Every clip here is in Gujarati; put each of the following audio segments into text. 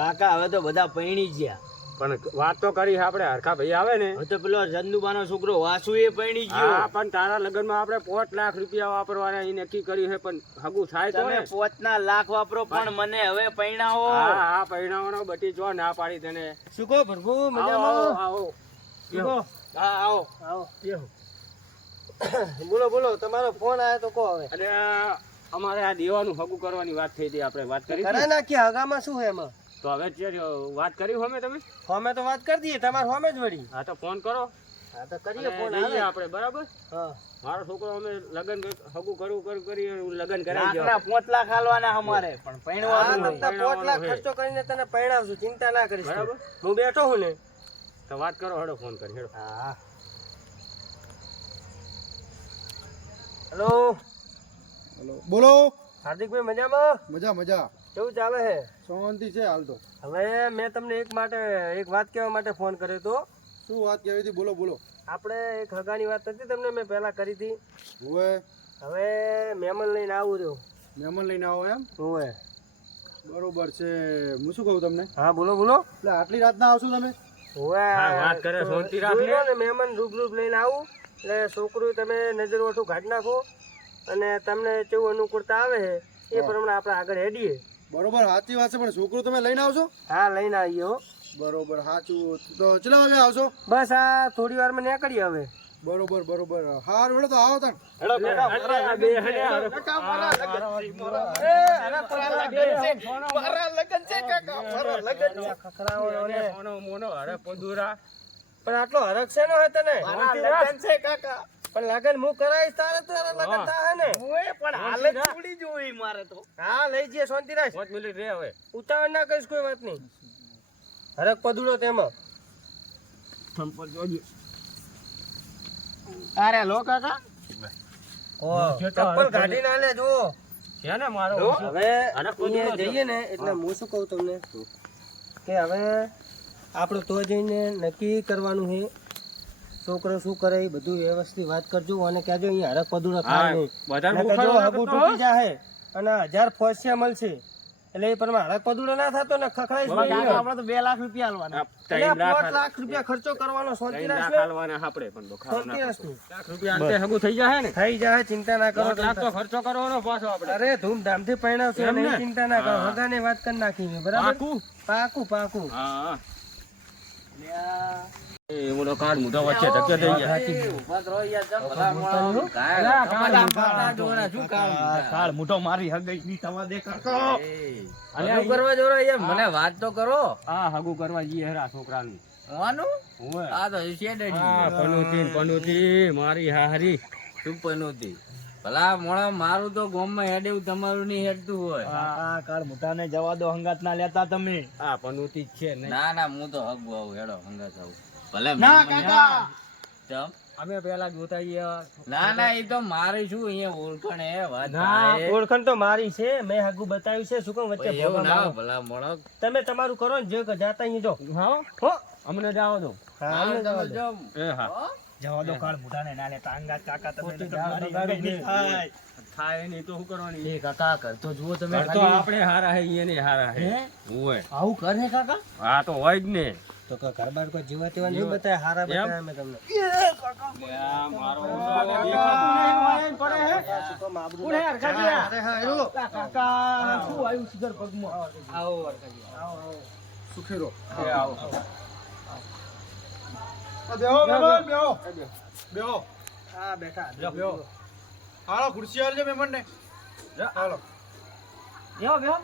કાકા હવે તો બધા પૈણી ગયા. પણ વાત તો કરી આપણે હરખા ભાઈ આવે ને હવે તો પેલો ચંદુબાનો છોકરો વાસુ એ પૈણી ગયો. હા પણ તારા લગ્નમાં આપણે 5 લાખ રૂપિયા વાપરવાના એ નક્કી કર્યું છે પણ હગું થાય તો તમે ને 5 લાખ વાપરો પણ મને હવે પૈણાવો. હા પૈણાવાનો બટી જો ના પાડી તને. શું કહો પ્રભુ? આવો મજામાં? આવો શું કહો? હા આવો આવો બેહો. બોલો બોલો, તમારો ફોન આવ્યો તો કહો હવે. અને અમારે આ દેવાનું હગું કરવાની વાત થઈ હતી, આપણે વાત કરી કરાય હતી. નાખીએ, હગામાં શું છે એમાં? તો હવે વાત કરી હોમે તમે? હોમે તો વાત કરી દઈએ, તમારે હોમે જ વળી. હા તો ફોન કરો. હા તો કરીએ અને ફોન. જઈએ આપણે બરાબર. હા મારો છોકરો અમે લગન હગું કરી લગન કરાવી દો. લાખના 5 લાખ હાલવાના અમારે પણ હા, પૈણવાનું તમને 5 લાખ ખર્ચો કરીને તને પરણાવશું, ચિંતા ના કરીશ. બરાબર. હું બેઠો હું ને. તો વાત કરો, હેડો ફોન કરી હેડો. હા હેલો હેલો બોલો. હાર્દિકભાઈ, મજામાં? મજા મજા, કેવું ચાલે છે? શાંતિ છે હાલ તો. હવે મેં તમને એક વાત કહેવા માટે ફોન કર્યો હતો. શું વાત કહેવી હતી? બોલો બોલો. આપણે એક હગાની વાત હતી તમને મેં પહેલા કરી હતી. હવે હવે મહેમાન લઈને આવું રહ્યો. મહેમાન લઈને આવો એમ? હોવે. બરોબર છે. હું શું કહું તમને, હા બોલો બોલો. એટલે આટલી રાતના આવશો તમે? હોવે. હા, વાત કરે, શાંતિ રાખ જોઈ ને. લો ને, મહેમાન રૂબરૂ લઈને આવું એટલે છોકરું તમે નજર વઠું કાઢી નાખો અને તમને કેવું અનુકૂળતા આવે છે એ પ્રમાણે આપણે આગળ હેડીએ. બરોબર, સાચી વાત છે. પણ છોકરું તમે લઈને આવશો? હા લઈને આવીએ હો. બરોબર, સાચું. તો કેટલા વાગે આવશો? બસ આ થોડી વારમાં નીકળીએ હવે. બરોબર બરોબર, હાર વેળો તો આવો તાણ. હેડો કાકા, અરે, આ બે હે ને, અરે, મારા લગન છે કાકા, મારા લગન છે. ખખરાવાનો ને. મોનો મોનો હરે પદુરા. પણ આટલો હરખ છે ને હોય તને? મારા લગન છે કાકા. પણ લગન હું કરાવીશ તારે તારા લગન થાય ને. ઓય પણ હાલત છોડી જોઈ મારે તો. હા લઈ જઈએ, શાંતિ રાખ. 5 મિનિટ રે હવે. ઉતાવળ ના કરીશ, કોઈ વાત નહીં. હરખ પદુડો તેમાં. અરે લો કાકા. ચપ્પલ કાઢી ના લે જો. છે ને મારો હવે અને અહીંયા જઈએ ને એટલે હું શું કહું તમને કે હવે આપણે તો જઈને નક્કી કરવાનું છે છોકરો શું કરે એ બધું વ્યવસ્થિત વાત કરજો અને કહેજો અહીંયા હરક પદુડો થાય હા, નહીં. બધાને નકર જો બુખાર હગું લાગતો તૂટી જાય અને 1000 ફોસિયા મળશે એટલે એ પ્રમાણે હરક પદુડો ના થતો ને ખખડાઈશ નહીં. કાકા આપણે તો 2 લાખ રૂપિયા હાલવાના. એટલે 3 5 લાખ રૂપિયા ખર્ચો કરવાનો શાંતિ 3 લાખ રાખજો. હાલવાના આપણે પણ બખાડો શાંતિ ના રાખજો. લાખ રૂપિયા અંતે હગું થઈ જાય ને. થઈ જાય, ચિંતા ના કરો. 5 લાખ તો ખર્ચો કરવાનો પાછો આપણે. અરે ધૂમધામથી પરણાવશું એમ અને ને? ચિંતા ના કરો. હા. હગાને વાત કરી નાખી મેં, બરાબર? પાકું? પાકું પાકું. હા એ ઓલો કાર્ડ મોઢા વચ્ચે ધક્કે થઈ જાય. ઉભા રહો યાર, જમ ભલા મોણા. અલા, બધા પાટા જોડા શું કામ? કાળ મોટો મારી હગઈ ની થવા દે કાકા. અલ્યા, હગું કરવા જોડે યાર, મને વાત તો કરો. આ હગું કરવા જઈએ હેરા છોકરાનું. હોવાનું? હોવે. આ તો શેડડી. હા, પનોતી મારી હારી. શું પનોતી? ભલા મોણા, મારું તો ગામમાં હેડેવું, તમારું નહીં હેડતું હોય. આ કાળ મોટા ને જવા દો, હંગાત ના લેતા તમે. આ પનોતી જ છે ને. ના ના, હું તો હગું આવું, હેડો હંગાત આવું. ભલે ના મને- કાકા. ચમ? અમે પેલા જોતા ગયા. ના ના, એ તો મારે શું અહીંયા ઓળખાણ હે, વાત ના, થાય. ઓળખાણ તો મારી છે, મેં હગું બતાવ્યું છે. શું કહું વચ્ચે ભાઈ, એવું ભોગા ના મારો. હોય, ભલા મોણો. તમે તમારું કરો ને, જે જાતા અહીં જો. હા, હો. અમને જાવ દો. હા, હા, અમને તમે જવા દો. જો. એ હા. હો? જવા દો, કાળ મોટા ને ના લેતા. હંગાત કાકા તમે ખોટી નકર જાણ મારી બગાડી હગાઈ નહીં દે. થાય. થાય નહીં તો શું કરવાની? એ કાકા કરતો જુઓ તમે ઘર તો ખાલી. આપણે હારા હે, એને હારા હે. હે? હોય. આવું કરે ને કાકા? હા તો હોય જ ને. તો ઘર બાર કોઈ જીવા તેવા નહીં બતાવ્યા, હારા એમ? બતાવ્યા મેં તમને. આ મારો આગળ દેખાતું. શું કહું, આબરૂ કોણ હે ના- હરખાજીયા? અરે હા, એલો. કાકા શું આવ્યું સિગર પગમાં? આવો વરસાદી. સુખેરો. એ આવો. બેહો મહેમાન, બેહો બેહો. હા, બેઠા. બેહો. હાલો, ખુરશી આલજો મહેમાન ને. હાલો. બેહો, બેહો.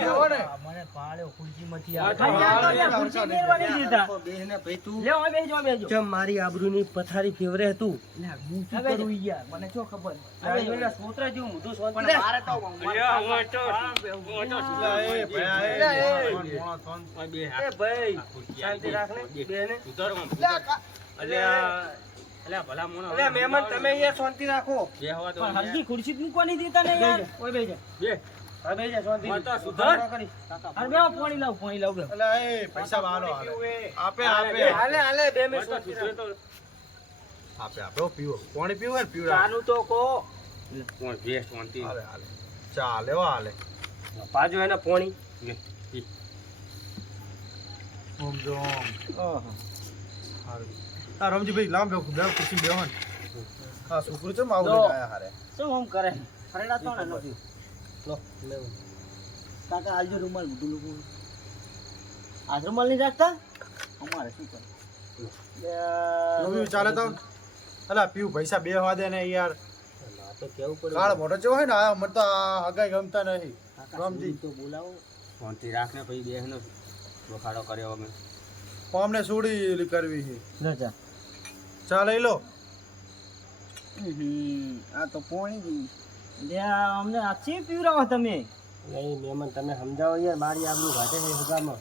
બેહો ને. મને પાળ્યો ખુરશીમાંથી આ આવે. તો ખાલી આ તો ખુરશી ફેરવાની દીધા. બેહને ભાઈ તું લ્યો, હવે બેસજો, બેસજો. ચમ મારી આબરૂની પથારી ફેવરે હતું. લે, હું શું કરું યાર? મને શું ખબર? આ જોઈને સોતરા જેવું મોઢું સોંતી પણ દે. મારે તો અલ્યા, હું તો- હું તો સીધા એ ભયા, એ મોણો થોન. બે એ હાથ. ભાઈ શાંતિ રાખ ને બેને. અલ્યા, અલ્યા, ભલા મોણો. અરે મહેમાન તમે અહીંયા શાંતિ રાખો. બે હવા તો પણ હલકી ખુરશી જ મૂકવાની દીધા ને યાર. ઓય બેહી જા. બે. હા બેહી જા શાંતિ. માતા સુધાર. કરી. અરે બેહો, પાણી લાવ, બેહો. અલા, એ પૈસા હાલો હાલે. આપે આપે હાલે હાલે બે મિનિટ માતા શાંતિ સુધાર રાખ. તો- આપે આપે. હો, પીવો પાણી પીવું હોય ને પીવડાવો. આનું તો કો કોણ બે શાંતિ. હાલે હાલે. ચાલે હો હાલે. પાજો એને પોણી ઓમ જો ઓમ. ઓહો. હારું. આ રમજીભાઈ લાવ બે ખુરશી બેહો ને. આ છોકરું છે માવું જો. લઈને આયા હારે. શું આમ કરે ફરેડા તો ને નથી લો લેવું. કાકા આલજો રૂમાલ બધું લોકો આ રૂમાલ નહીં રાખતા અમારે શું કરે રમ્યું ચાલે તો અલા પીવું પૈસા બે હવા દે ને યાર. આ તો કેવું પડે કાળ મોટો જેવો હોય ને આ મને તો આ હગાઈ ગમતા નહીં. રમજી તો બોલાવો શાંતિ રાખને પછી બેહનો બખાડો કર્યો અમે અમને સોડી કરવી છે. રજા ચા લઈ લો. આ તો પોણી લે અમને આછી પીવરાવો તમે નહીં મહેમાન તમે સમજાવો યાર મારી આબરૂ ઘાટે છે સગામાં.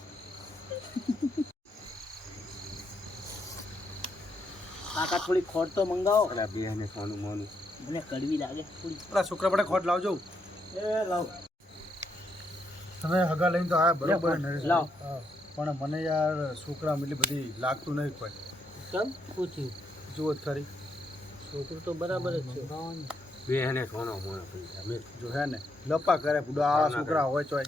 કાકા થોડી ખોટ તો મંગાવો અલા બેહને સોનું મોનું મને કડવી લાગે થોડી પેલા છોકરા પડે ખોટ લાવજો. એ લાવ તમે હગા લઈને તો આયા બરોબર નરેશ. લાવ. હા. પણ મને યાર છોકરા એટલી બધી લાગતું નહીં કોઈ. કેમ પૂછ્યું જુઓ જ ખરી છોકરું તો બરાબર જ છે. બેહને સોનો મોનો પૈસા મેં જો હે ને લપા કરે પૂડો આવા છોકરા હોય ચોય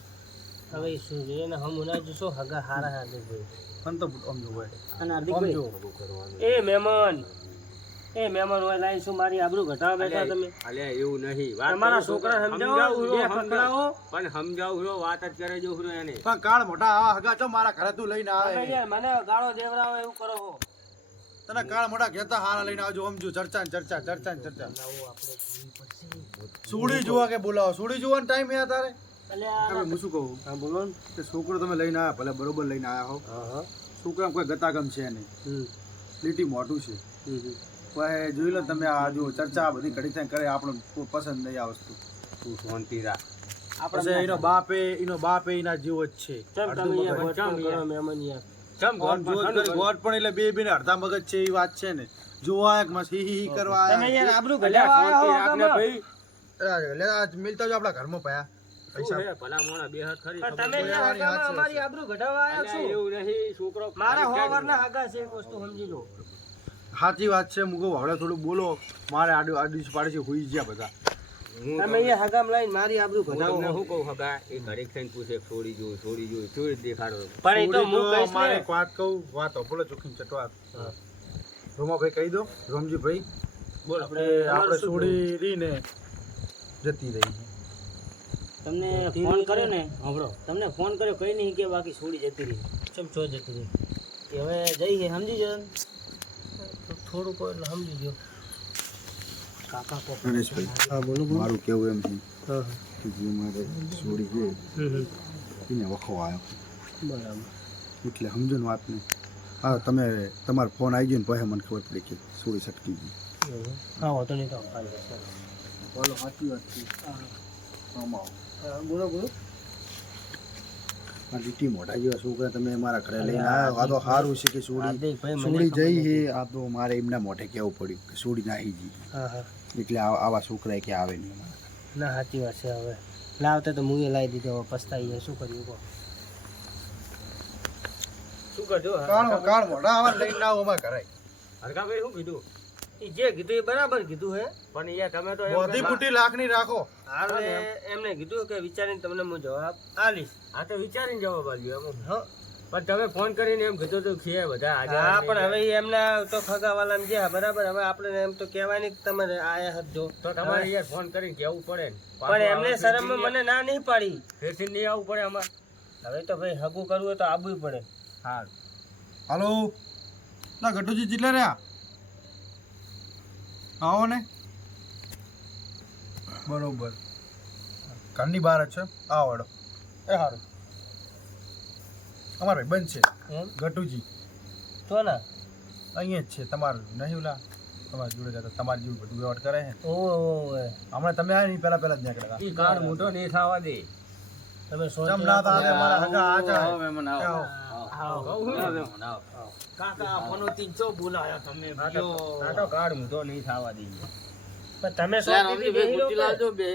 હવે શું છે એને હમ ના જોશો હગા હારા હાર્દિક ભાઈ. પણ તો આમ જો હોય અને આમ હાર્દિકભાઈ જો એ મહેમાન હોય લાઈન શું મારી આબરૂ ઘટાવા બેઠા તમે. અલ્યા એવું નહીં વાત તમારા કરો છોકરા તો સમજાવો, સમજાવું બે હરો, ખખડાવો. પણ સમજાવું હરો, વાત જ કરે જો હરો એને પણ કાળ મોટા આવા હગા છો મારા ઘરે તું લઈને તમે આવે. યાર મને ગાળો દેવરાવો એવું કરો છો. તને કાળ મોટા કહેતા હારા લઈને આવજો. સમજો ચર્ચા ને ચર્ચા ચર્ચા ને ચર્ચા. સુડી જોવા કે બોલાવો. સુડી જોવાનો ટાઈમ હે તારે. અલ્યા હવે હું શું કહું હા બોલો ને. કે છોકરો તમે લઈને આવ્યા ભલે બરોબર લઈને આવ્યા હો. હા છોકરામાં કોઈ ગતાગમ છે નહીં. લીટી મોટું છે. પણ જોઈ લો તમે આ જો ચર્ચા બધી ઘડી થાય કરે આપણે પસંદ નહીં આ વસ્તુ. તું શાંતિ રાખ પછી એનો બાપે એના જેવો જ છે. ચમ તમે યાર અડધું ભટકામ મગજ. કરો મહેમાન યાર. ચમ આમ જો ગોટ પણ એટલે બે ને અડધા મગજ છે એ વાત છે ને. જોવા એક મસ્ત હી હી કરવા તમે આયા. યાર આબરૂ અલ્યા ઘટાવા શાંતિ આવ્યા હો રાખને તમે. ભાઈ એટલે આ મિલતા જો આપણા ઘરમાં પયા શું પૈસા. હે ભલા મોણા બે હાથ ખરી પણ ખબર તમે પડે. યાર હગામાં અમારી આબરૂ ઘટાવા આવ્યા અલ્યા છો. એવું નહીં છોકરો મારા હોવારના હગા છે એક વસ્તુ સમજી લો. સાચી વાત છે. મુકો હવે થોડું બોલો. મારે આડી પાડી છે હુઈ ગયા બધા. હું તમે યાર હગામ લાઈન મારી આબરૂ હું તમને ઘટાવો. શું કહું હગા એ ઘડીક થઈને પૂછે છોડી જોયું ચોરી દેખાડો પણ એ તો હું છોડી કહીશ દો, મારે ને. એક વાત કહું. વાત બોલો ચોખ્ખી ચટવા. રોમાભાઈ કહી દો. રોમજીભાઈ બોલો આપણે છોડી રહી ને જતી રહી. તમને ફોન કર્યો ને સાંભળો તમને ફોન કર્યો કઈ નહીં કે બાકી છોડી જતી રહી ચમ ચો જતી રહી. કે હવે જઈએ સમજી જજો ને. થોડુંક એટલે સમજી ગયો. કાકા કો નરેશભાઈ હા બોલો મારું કેવું એમ છે હા કે જે મારે છોડી છે એને વખો આવ્યો બરાબર. એટલે સમજો ને વાત નહીં. હા તમે તમારો ફોન આવી ગયો ને પછી મને ખબર પડી કે છોડી છટકી ગઈ. હા વાંધો નહીં તો બોલો સાચી વાત છે. બોલો બોલો. આ લીટી મોટા જેવા છોકરા તમે મારા ઘરે લઈને આવ્યા. આ તો સારું છે કે હાર્દિકભાઈ, મને છોડી ખબર જઈ છે. આ તો મારે એમના મોઢે કહેવું પડ્યું કે છોડી નાખી ગઈ. હા હા એટલે આવા છોકરા કે આવે નહીં અમારા. ના સાચી વાત છે. હવે લાવતા તો હું એ લાવી દીધો. હવે પસ્તાઈ જાય શું કર્યું કહો. શું કરજો કાળ મોઢા આવા લઈને ના આવો અમારા ઘરે. હરકાભાઈ શું કીધું ઈ જે કીધું એ બરાબર કીધું હે. પણ યાર તમે તો એમ બધી બુટી લાખની રાખો. હવે એમને કીધું કે વિચારીને તમને હું જવાબ આલીશ. આ તો વિચારીને જવાબ આલ્યો એમ હા પણ તમે ફોન કરીને એમ કીધું તો ખે બધા હાજર હા નહીં. પણ હવે ઈ એમના તો ખગાવાલામાં જ્યાં બરાબર. હવે આપણે એમ તો કહેવાય નહીં કે તમારે આયા હજો. તો તમારે યાર ફોન કરીને કહેવું પડે ને પણ એમને શરમમાં મને ના નહીં પાડી. ફેરથી નહીં આવવું પડે અમારે હવે તો ભાઈ હગું કરવું હોય તો આવવું પડે. હા હાલો ના ગટુજી જેટલા રહ્યા આવો ને. બરોબર ઘરની બહાર જ છે. આવો વડો એ સારું. અમારા ભાઈ બંધ છે એમ ગટુજી તો ના અહીંયા જ છે. તમારું નહીં ઓલા તમારી જોડે જતા તમારી જેવું બધું વ્યવહાર કરે છે. ઓય હમણાં તમે આવ્યા નહીં પહેલા જ નીકળ્યા ઈ કાળ મોટો નહીં થવા દે તમે જમ ના થાય તમારા હગા આ જાય. આવો મહેમાન આવો આવો. આવો મહેમાન આવો કાકા ફોનો તીનસો બોલાયો તમે આ તો કાળ મોટો નહીં થવા દે પણ તમે યાર, શાંતિથી અમની બે બેહી લો બુટ્ટી કે? લાવજો બે.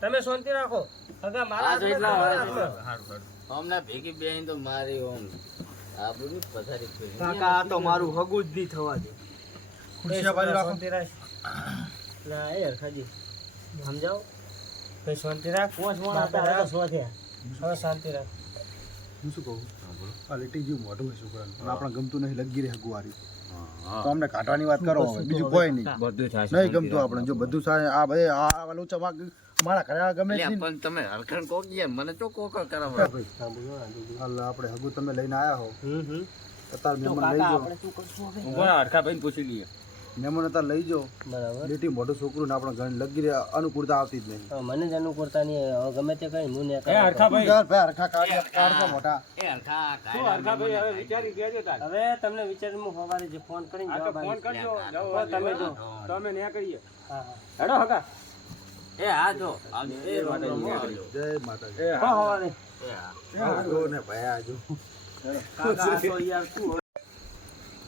તમે શાંતિ રાખો. હગા મારા આ તો એટલા હાથમાં વાળા હાથમાં. હમણાં ભેગી બેહીને તો મારી ઓમ આ બધું જ પથારી ફેરવી. કાકા આ તો મારું હગું જ નહીં થવા દે ખુરશી આ બાજુ રાખો. શાંતિ રાખ. ના એ હરખાજી સમજાવો. ભાઈ શાંતિ રાખ. પાંચ માણસ હતા, હવે તો 100 થયા. હવે શાંતિ રાખ. હું શું કહું આ લીટી જેવું મોઢું હોય છોકરાને પણ આપણે ગમતું નહીં લગી રહે હગુવારી તો અમને કાઢવાની વાત કરો હવે, બીજું કોઈ નહીં બધું થાય નહીં ગમતું આપણે જો બધું સારું આ બધે આ લોચા મારા ઘરે આ ગમે જ નહીં પણ તમે હરખણ કોક ગયા મને તો કોક કરાવો ભાઈ હાલ આપણે હગુ તમે લઈને આયા હો અત્યારે તો મહેમાન લઈ કાકા જાઓ આપણે શું કરશું હવે? ઉભો રહો, હરખાભાઈને પૂછી લઈએ. મહેમાન અત્યારે લઈ જાઓ બરાબર. લીટી મોઢું છોકરું ને આપણે ઘર લગી રહે અનુકૂળતા આવતી જ નહીં હવે મને જ અનુકૂળતા નહીં. હવે ગમે તે કઈ હું ને એ હરખાભાઈ, યાર ભાઈ હરખા કાઢો મોટા એ હરખા શું હરખાભાઈ હવે વિચારી દેજો તાર. હવે તમને વિચારી હું સવારે જે ફોન કરીને આ તો જવાબ ફોન આપીશ. કરજો, જાઓ, હા, તમે જો. તો અમે ન્યા કરીએ. હા હા. હેડો હગા. એ હા જો આવજો. એ માતાજી, આવજો. જય માતાજી એ હા, હા. સવારે. એ હા. હગો ને ભાઈ આજો કાકા આ તો યાર શું?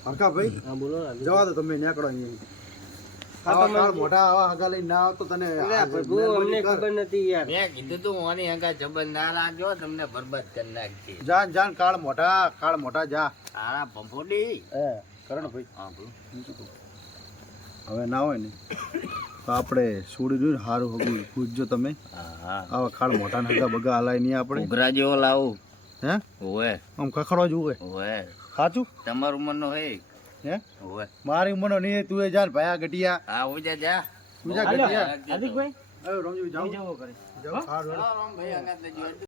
હરખા ભાઈ હા બોલો ને. જવા દો તમે નીકળો અહીંયા હા, આવા તમે- કાળ મોટા આવા હગા લઈને ના આવતો તને અલ્યા પ્રભુ, અમને ખબર નથી યાર. મેં કીધું તું ઓની હંગા જબર ના રાખજો તમને બરબાદ કરી નાખશે જાન જાન કાળ મોટા જા તારા ભંફોડી હે. કરણ ભાઈ હા બોલો હવે ના હોય ને તો આપણે છોડી દઉં સારું હગું પૂછજો તમે હા હા આવા કાળ મોટા હગા બગા હલાય નહીં આપણે ઉઘરા જેવો લાવું હે ઓવે આમ ખખડવા જવું હોય ઓવે સાચું તમારું મનનો હે હે ઓવે મારી ઉંમરનો નહીં તું એ જાન ભાઈ આ ગટિયા હા ઉજા જા તું જા હાલો. ગટિયા હાર્દિકભાઈ હવે રમજી જાઓ જવો કરે. જાઓ સારું રામ ભાઈ હંગા